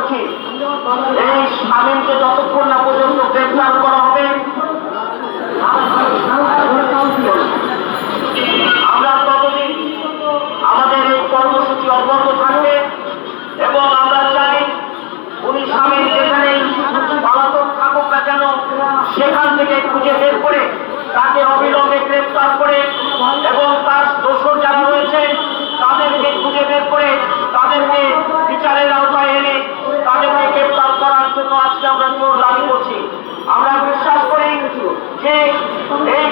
করছি, এই শামীমকে যতক্ষণ না পর্যন্ত গ্রেফতার করা হবে আমরা ততদিন আমাদের এই কর্মসূচি অব্যাহত থাকবে। এবং আমরা চাই উনি শামীম যেখানে পলাতক থাকুক না কেন সেখান থেকে খুঁজে বের করে তাকে অবিলম্বে গ্রেফতার করে এবং তার দোষর যারা রয়েছে তাদেরকে খুঁজে বের করে তাদেরকে বিচারের আওতায় এনে তাদেরকে গ্রেফতার করার জন্য আজকে আমরা জোর দাবি করছি। আমরা বিশ্বাস করি যে এই